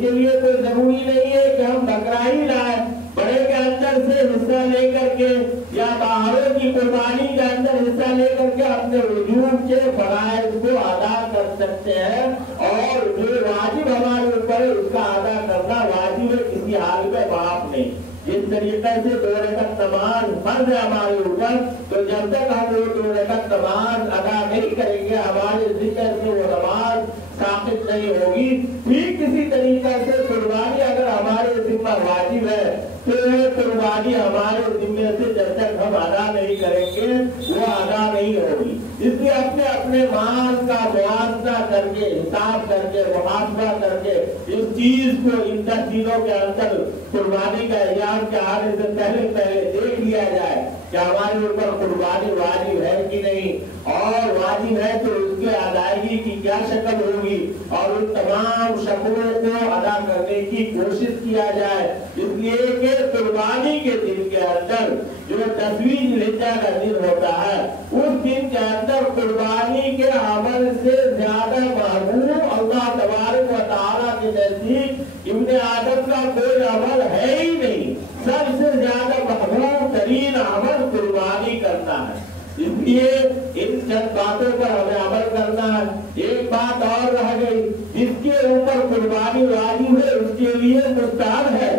کے لیے کوئی ضروری نہیں ہے کہ ہم بکرا ہی لائیں، بڑے کے اندر سے حصہ لے کر کے یا باہروں کی قربانی کے اندر حصہ لے کر کے اپنے وجود کے فرائض کو ادا کر سکتے ہیں، اور جو واجب ہمارے اوپر ہے اس کا ادا کرنا واجب ہے، کسی حال میں معاف نہیں۔ جس طریقے سے 2 رکعت نماز فرض ہے ہمارے اوپر، تو جب تک ہم وہ 2 رکعت نماز ادا نہیں کریں گے ہمارے ذکر سے وہ نماز ثابت نہیں ہوگی۔ ٹھیک اسی طریقے سے قربانی اگر ہمارے ذمہ واجب ہے تو یہ قربانی ہمارے ذمے سے جب تک ہم ادا نہیں کریں گے وہ ادا نہیں ہوگی۔ اس لیے اپنے اپنے مال کا موازنہ کر کے، حساب کر کے، محاسبہ کر کے اس چیز کو ان 10 دنوں کے اندر قربانی کا ایام کے آنے سے پہلے دیکھ لیا جائے کہ ہمارے اوپر قربانی واجب ہے کہ نہیں، اور واجب ہے تو اس کے ادائیگی کی کیا شکل ہوگی، اور ان تمام شکلوں کو ادا کرنے کی کوشش کیا جائے۔ اس لیے کہ قربانی کے دن کے اندر جو 10ویں ذوالحجہ کا دن ہوتا ہے، اس دن کے اندر قربانی کے عمل سے زیادہ محبوب اللہ تبارک و تعالیٰ کے نزدیک ابن آدم کا کوئی عمل ہے ہی نہیں۔ سب سے زیادہ محبوب ترین عمل قربانی کرنا ہے۔ اس لیے ان چند باتوں پر ہمیں عمل کرنا ہے۔ ایک بات اور رہ گئی، جس کے اوپر قربانی واجب ہے اس کے لیے مستحب ہے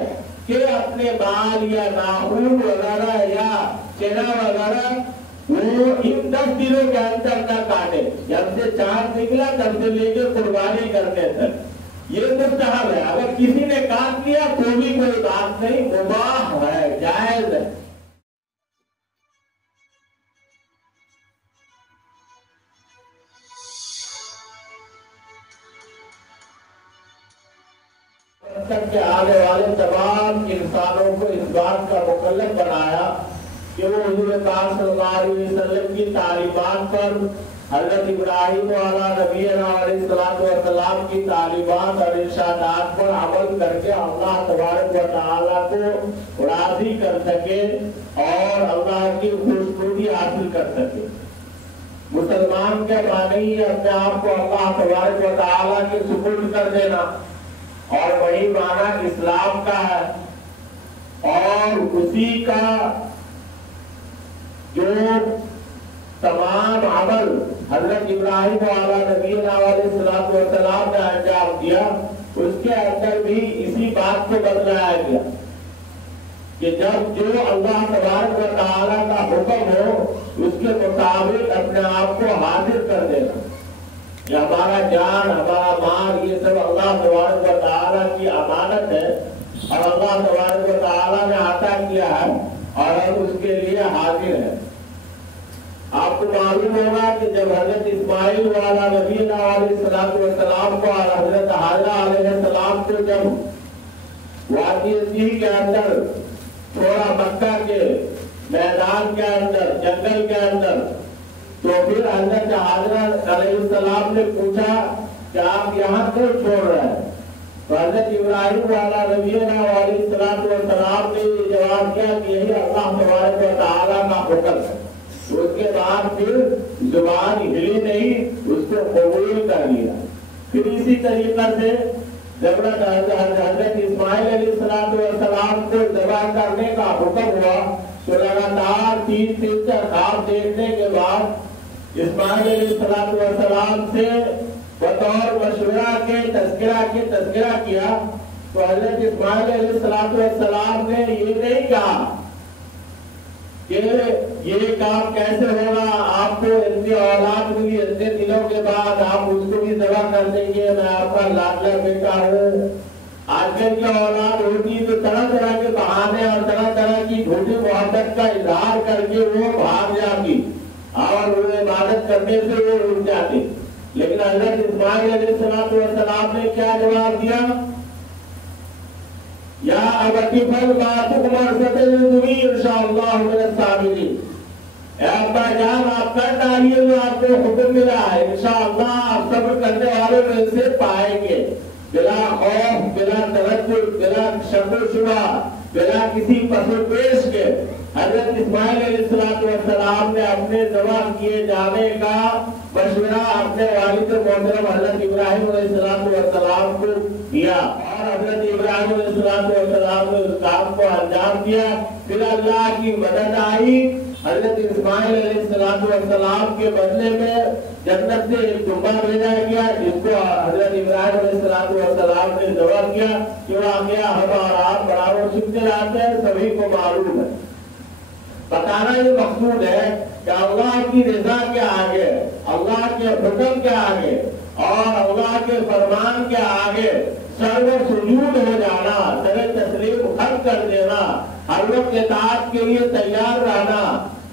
کہ اپنے بال یا ناخن وغیرہ یا چہرہ وغیرہ وہ ان 10 دنوں کے اندر نہ کاٹے۔ جب سے چاند نکلا تب سے لے کے قربانی کرنے تک یہ مستحب ہے۔ اگر کسی نے کاٹ لیا تو بھی کوئی بات نہیں، مباح ہے، جائز ہے۔ کے آنے والے تمام انسانوں کو اس بات کا مکلف بنایا کہ وہ حضور پاک صلی اللہ علیہ وسلم کی تعلیمات پر، حضرت ابراہیم علیہ نبینا علیہ السلام کی تعلیمات اور ارشادات پر عمل کر کے اللہ تبارک و تعالیٰ کو راضی کر سکے اور اللہ کی خوشنودی حاصل کر سکے۔ مسلمان کے معنی اپنے آپ کو اللہ تبارک و تعالیٰ کے سپرد کر دینا، اور وہی معنی اسلام کا ہے، اور اسی کا جو تمام عمل حضرت ابراہیم علیہ نبینا علیہ السلام نے انجام دیا، اس کے اندر بھی اسی بات کو بتلایا گیا کہ جب جو اللہ تبارک و تعالیٰ کا حکم ہو اس کے مطابق اپنے آپ کو حاضر کر دینا۔ یہ ہمارا جان، ہمارا مال، یہ سب اللہ تبارک و تعالیٰ کی امانت ہے، اور اللہ تبارک و تعالیٰ نے عطا کیا ہے، اور ہم اس کے لیے حاضر ہیں۔ آپ کو معلوم ہوگا کہ جب حضرت اسماعیل والا نبینا علیہ السلام کو اور حضرت حاجرہ علیہ السلام کو جب وادی سیہ کے اندر، تھوڑا مکہ کے میدان کے اندر، جنگل کے اندر، تو پھر حضرت حاجرہ علیہ السلام نے پوچھا کہ آپ یہاں کیوں چھوڑ رہے ہیں؟ تو حضرت ابراہیم والا نبینا علیہ السلام نے یہ جواب دیا کہ یہی اللہ تبارک و تعالیٰ کا حکم ہے۔ اس کے بعد پھر زبان ہلی نہیں، اس کو قبول کر لیا۔ پھر اسی طریقہ سے جب حضرت اسماعیل علیہ السلام کو ذبح کرنے کا حکم ہوا تو لگاتار 3 خواب دیکھنے کے بعد اسماعیل علیہ السلام سے بطور مشورہ کے تذکرہ کیا، تو حضرت اسماعیل علیہ السلام نے یہ نہیں کہا کہ یہ کام کیسے ہوگا، آپ کو اتنی اولاد ملی، اتنے دنوں کے بعد آپ اس کو بھی ذبح کر دیں گے، میں آپ کا لاڈلا بیٹا ہوں۔ آج کل کی اولاد ہوتی تو طرح طرح کے بہانے اور طرح طرح کی جھوٹی محبت کا اظہار کر کے وہ بھاگ جاتی اور وہ عبادت کرنے سے وہ رک جاتی، لیکن حضرت اسماعیل علیہ السلام نے کیا جواب دیا؟ یا ابتی فل ما تؤمر ستجدنی انشاءاللہ من الصابرین۔ اے ابا جان، آپ کر ڈالیے جو آپ کو حکم ملا ہے، انشاءاللہ آپ صبر کرنے والوں میں سے پائیں گے، بلا خوف، بلا تردد، بلا شک و شبہ، بلا کسی پس و پیش کے۔ حضرت اسماعیل علیہ السلام نے اپنے ذبح کیے جانے کا مشورہ اپنے والد محترم حضرت ابراہیم علیہ السلام کو دیا اور حضرت ابراہیم علیہ السلام نے اس کام کو انجام دیا. پھر اللہ کی مدد آئی. حضرت اسماعیل علیہ السلام کے بدلے میں جنت سے ایک دمبا بھیجا گیا جس کو حضرت ابراہیم علیہ السلام نے ذبح کیا. جو واقعہ ہم اور آپ برابر سنتے رہتے ہیں سبھی کو معلوم ہے. بتانا یہ مقصود ہے کہ اللہ کی رضا کے آگے, اللہ کے حکم کے آگے اور اللہ کے فرمان کے آگے سر و سجود ہو جانا, سر تسلیم خط کر دینا, ہر وقت اطاعت کے لیے تیار رہنا,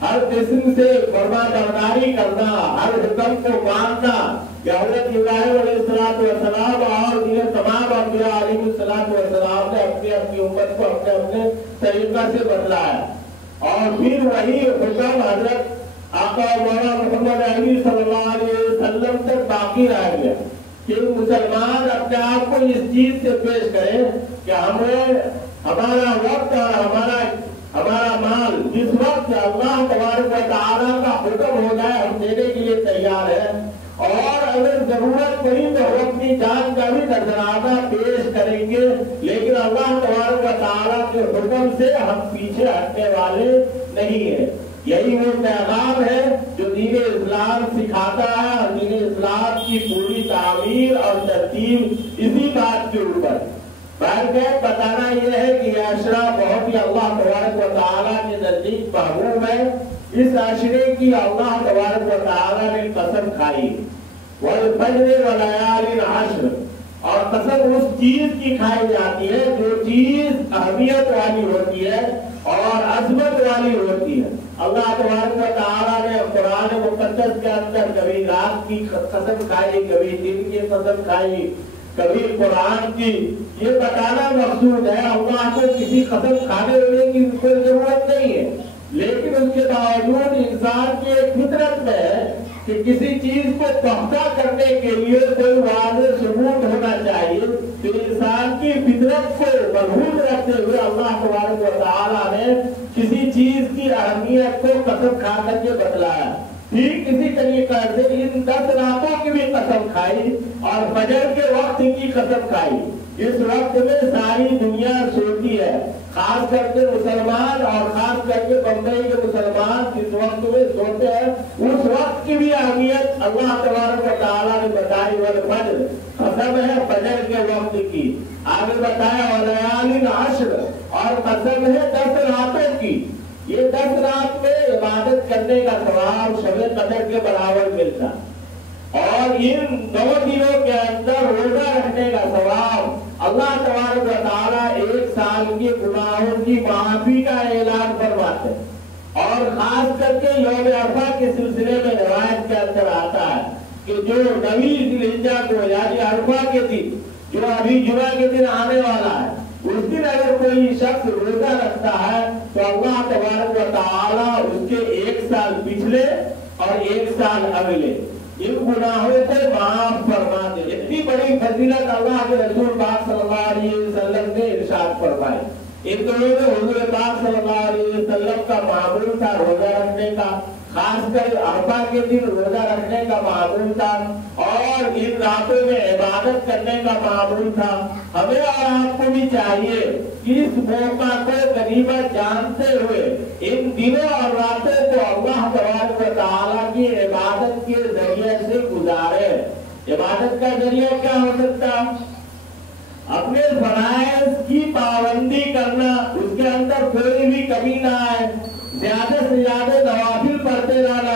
ہر قسم سے فرما برداری کرنا, ہر حکم کو ماننا. کہ حضرت ابراہیم علیہ السلام اور یہ تمام انبیاء علیہ السلام نے اپنی اپنی امت کو اپنے اپنے طریقہ سے بدلایا. اور پھر وہی حکم حضرت آقا مولانا محمد عربی صلی اللہ علیہ وسلم تک باقی رہ گیا کہ مسلمان اپنے آپ کو اس چیز سے پیش کرے کہ ہمیں ہمارا وقت اور ہمارا مال جس وقت اللہ تبارک و تعالیٰ کا حکم ہو جائے ہم دینے کے لیے تیار ہیں, اور اگر ضرورت پڑی تو ہم اپنی جان کا بھی نذرانہ پیش کریں گے, لیکن اللہ تبارک و تعالیٰ کے حکم سے ہم پیچھے ہٹنے والے نہیں ہیں. یہی وہ پیغام ہے جو دین اسلام سکھاتا ہے. دین اسلام کی پوری تعمیر اور ترتیب اسی بات کے اوپر. بہرکیف بتانا یہ ہے کہ یہ عشرہ بہت ہی اللہ تبارک و تعالیٰ کے نزدیک محبوب ہے. اس عشرے کی اللہ تبارک و تعالیٰ نے قسم کھائی وَالْفَجْرِ وَلَيَالٍ عَشْرٍ, اور قسم اس چیز کی کھائی جاتی ہے جو چیز اہمیت والی ہوتی ہے اور عظمت والی ہوتی ہے. اللہ تبارک و تعالیٰ نے قرآن مقدس کے اندر کبھی رات کی قسم کھائی, کبھی دن کی قسم کھائی, کبھی قرآن کی. یہ بتانا مقصود ہے اللہ کو کسی قسم کھانے ہونے کی کوئی ضرورت نہیں ہے, لیکن اس کے باوجود انسان کی ایک فطرت میں ہے کہ کسی چیز کو پختہ کرنے کے لیے کوئی واضح ثبوت ہونا چاہیے. تو انسان کی فطرت کو ملحوظ رکھتے ہوئے اللہ تبارک و تعالیٰ نے کسی چیز کی اہمیت کو قسم کھا کر کے بتلایا. ٹھیک اسی طریقہ سے ان 10 راتوں کی بھی قسم کھائی اور فجر کے وقت کی قسم کھائی. اس وقت میں ساری دنیا سوتی ہے, خاص کر کے مسلمان اور خاص کر کے بمبئی کے مسلمان جس وقت میں سوتے ہیں اس وقت کی بھی اہمیت اللہ تبارک و تعالیٰ نے بتائی. والفجر, قسم ہے فجر کے وقت کی. آگے بتایا وَلَيَالٍ عَشْرٍ, اور قسم ہے 10 راتوں کی. یہ 10 رات میں عبادت کرنے کا ثواب شب قدر کے برابر ملتا, اور ان 9 دنوں کے اندر روزہ رکھنے کا ثواب اللہ تبارک و تعالیٰ 1 سال کے گناہوں کی معافی کا اعلان فرماتے ہیں. اور خاص کر کے یوم عرفہ کے سلسلے میں روایت کے اندر آتا ہے کہ جو 9 ذی الحجہ کو یعنی عرفہ کے دن جو ابھی جمعہ کے دن آنے والا ہے, اس دن اگر کوئی شخص روزہ رکھتا ہے تو اللہ تبارک و تعالیٰ اس کے 1 سال پچھلے اور 1 سال اگلے ان گناہوں سے معاف فرما دے. اتنی بڑی فضیلت اللہ کے رسول پاک صلی اللہ علیہ وسلم نے ارشاد فرمائی. ان دنوں میں حضور پاک صلی اللہ علیہ وسلم کا معمول تھا روزہ رکھنے کا, خاص کر عرفہ کے دن روزہ رکھنے کا معمول تھا, اور ان راتوں میں عبادت کرنے کا معمول تھا. ہمیں اور آپ کو بھی چاہیے کہ اس موقع کو غنیمت جانتے ہوئے ان دنوں اور راتوں کو اللہ تبارک و تعالیٰ کی عبادت کے ذریعے سے گزارے. عبادت کا ذریعہ کیا ہو سکتا؟ اپنے فرائض کی پابندی کرنا, اس کے اندر کوئی بھی کمی نہ آئے, زیادہ سے زیادہ نوافل پڑھتے رہنا,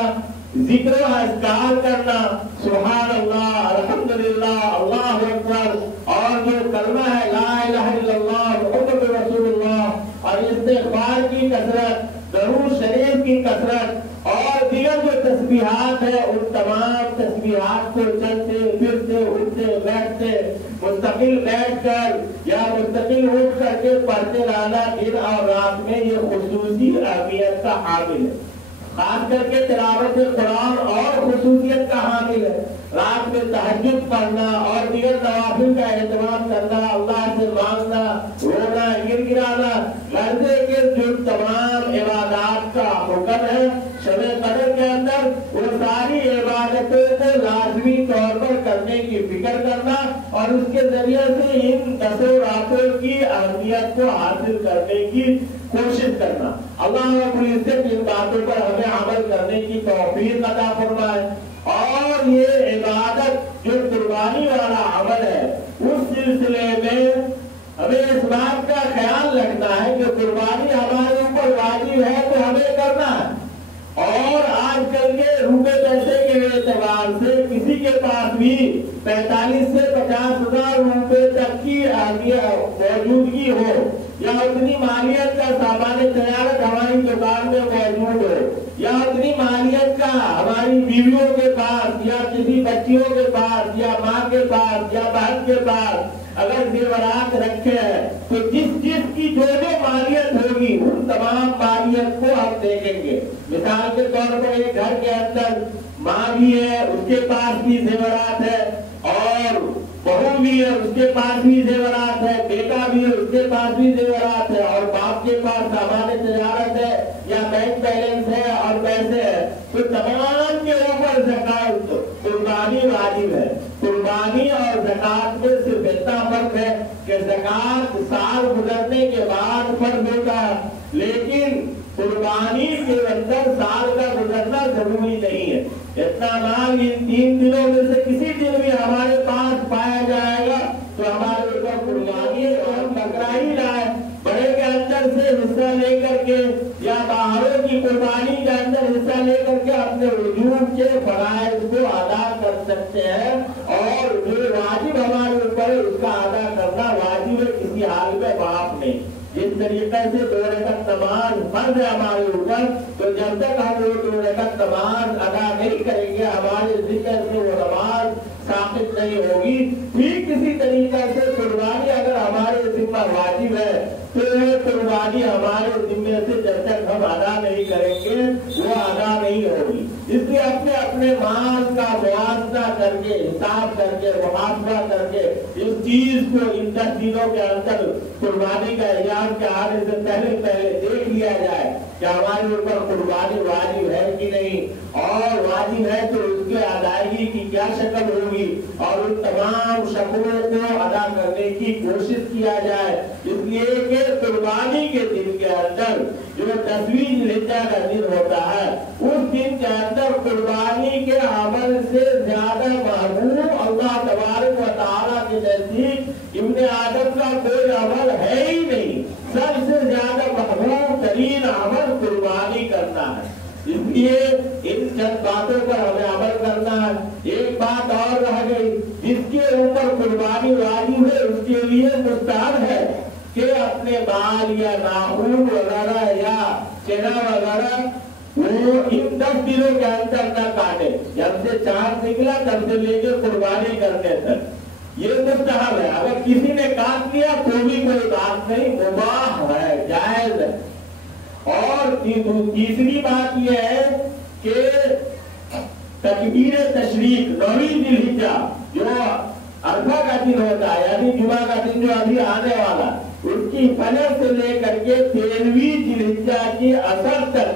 ذکر و اذکار کرنا, سبحان اللہ, الحمدللہ, اللہ اکبر, اور جو کلمہ ہے لا الہ الا اللہ محمد رسول اللہ, اور استغفار کی کثرت, درود شریف کی کثرت, اور دیگر جو تسبیحات ہیں ان تمام تسبیحات کو چلتے پھرتے اٹھتے بیٹھتے مستقل بیٹھ کر یا مستقل اٹھ کر کے پڑھتے رہنا دن اور رات میں یہ خصوصی اہمیت کا حامل ہے. خاص کر کے تلاوت قرآن اور خصوصیت کا حامل ہے. رات میں تہجد پڑھنا اور دیگر نوافل کا اہتمام کرنا, اللہ سے مانگنا, رونا, گر گرانا, غرضے کے جو تمام عبادات ذریعے سے ان 10 راتوں کی اہمیت کو حاصل کرنے کی کوشش کرنا۔ اللہ رب العزت ان باتوں پر ہمیں عمل کرنے کی توفیق عطا فرمائے، اور یہ عبادت جو قربانی والا عمل ہے اس سلسلے میں ہمیں اس بات کا خیال رکھنا ہے کہ قربانی ہمارے اوپر واجب ہے تو ہمیں کرنا ہے۔ اور آج کل کے روپے پیسے کے اعتبار سے کسی کے پاس بھی 45 سے 50 ہزار روپے تک کی موجودگی ہو، یا اتنی مالیت کا سامان تجارت ہماری دکان میں موجود ہو، یا اتنی مالیت کا ہماری بیویوں کے پاس یا کسی بچیوں کے پاس یا ماں کے پاس یا بہن کے پاس اگر زیورات رکھے ہیں، تو جس کی جو مالیت ہوگی ان تمام مالیت کو ہم دیکھیں گے۔ مثال کے طور پر ایک گھر کے اندر ماں بھی ہے، اس کے پاس بھی زیورات ہے، اور بہو بھی ہے، اس کے پاس بھی زیورات ہے، بیٹا بھی ہے، اس کے پاس بھی زیورات ہے، اور باپ کے پاس سامان تجارت ہے یا بینک بیلنس ہے اور پیسے ہے، تو تمام کے اوپر زکات قربانی واجب ہے۔ قربانی اور زکات میں صرف اتنا فرق ہے کہ زکات سال گزرنے کے بعد فرض ہوتا ہے، لیکن قربانی کے اندر سال کا گزرنا ضروری نہیں ہے۔ اتنا مال ان 3 دنوں میں سے کسی دن بھی ہمارے پاس پایا جائے گا تو ہمارے اوپر قربانی ہے، اور ہم ٹکرا ہی رہا ہے۔ بڑے کے اندر سے حصہ لے کر کے یا باہروں کی قربانی کے اندر حصہ لے کر کے اپنے وجود کے فرائض کو ادا کر سکتے ہیں، اور جو واجب ہمارے اوپر ہے اس کا ادا کرنا واجب ہے، کسی حال میں معاف نہیں۔ جس طریقے سے 2 رکعت نماز فرض ہے ہمارے اوپر، تو جب تک ہم وہ 2 رکعت نماز ادا نہیں کریں گے ہمارے ذکر سے وہ نماز ثابت نہیں ہوگی۔ ٹھیک کسی طریقے سے قربانی اگر ہمارے ذمہ واجب ہے تو یہ قربانی ہمارے ذمے سے جب تک ہم ادا نہیں کریں گے وہ ادا نہیں ہوگی۔ اس لیے اپنے اپنے مال کا موازنہ کر کے، حساب کر کے، محاسبہ کر کے اس چیز کو ان 10 دنوں کے اندر قربانی کا ایام کے آنے سے پہلے دیکھ لیا جائے کہ ہمارے اوپر قربانی واجب ہے کہ نہیں، اور واجب ہے تو اس کے ادائیگی کی کیا شکل ہوگی، اور ان تمام شکلوں کو ادا کرنے کی کوشش کیا جائے۔ اس لیے کہ قربانی کے دن کے اندر جو 10ویں ذوالحجہ کا دن ہوتا ہے، اس دن کے اندر قربانی کے عمل سے زیادہ محبوب اللہ تبارک و تعالیٰ کے نزدیک ابن آدم کا کوئی عمل ہے ہی نہیں۔ سب سے زیادہ محبوب ترین عمل قربانی کرنا ہے۔ اس لیے ان چند باتوں پر ہمیں عمل کرنا ہے۔ ایک بات اور رہ گئی، جس کے اوپر قربانی واجب ہے اس کے لیے مستحب ہے کہ اپنے بال یا ناخن وغیرہ یا چہرہ وغیرہ وہ ان 10 دنوں کے اندر نہ کاٹے، جب سے چاند نکلا تب سے لے کے قربانی کرنے تک، یہ مستحب ہے۔ اگر کسی نے کاٹ لیا تو بھی کوئی بات نہیں، مباح ہے، جائز ہے۔ اور تیسری بات یہ ہے کہ تکبیر تشریق 9ویں ذوالحجہ جو عرفہ کا دن ہوتا ہے، یعنی جمعہ کا دن جو ابھی آنے والا، اس کی فجر سے لے کر کے 13ویں ذوالحجہ کی عصر تک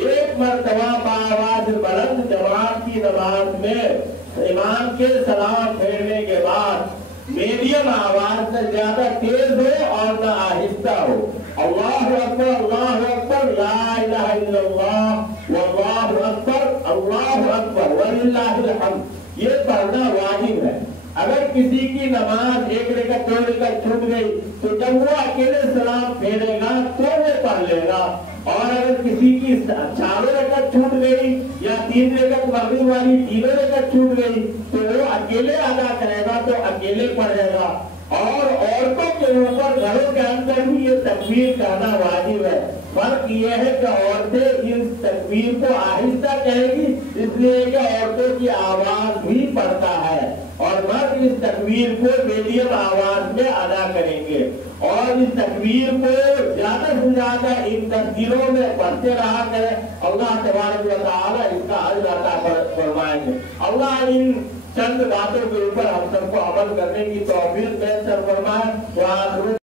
ایک مرتبہ بآواز بلند جماعت کی نماز میں امام کے سلام پھیرنے کے بعد میڈیم آواز نہ زیادہ تیز ہو اور نہ آہستہ ہو، اللہ اکبر لا الہ الا اللہ واللہ اکبر وللہ الحمد، یہ پڑھنا واجب ہے۔ اگر کسی کی نماز 1 رکعت 2 رکعت چھوٹ گئی تو جب وہ اکیلے سلام پھیرے گا تو وہ پڑھ لے گا، اور اگر کسی کی 4 رکعت چھوٹ گئی یا 3 رکعت مغرب والی 3 رکعت چھوٹ گئی تو وہ اکیلے ادا کرے گا تو اکیلے پڑھے گا۔ اور عورتوں کے اوپر گھروں کے اندر بھی یہ تکبیر کہنا واجب ہے۔ فرق یہ ہے کہ عورتیں اس تکبیر کو آہستہ کہے گی، اس لیے کہ عورتوں کی آواز بھی پڑتا ہے، اور مرد اس تکبیر کو میڈیم آواز میں ادا کریں گے، اور اس تکبیر کو زیادہ سے زیادہ ان 10 دنوں میں پڑھتے رہا کریں۔ اللہ تبارک و تعالیٰ اس کا اجر عطا فرمائیں گے۔ اللہ ان چند باتوں کے اوپر ہم سب کو عمل کرنے کی توفیق میسر فرمائے۔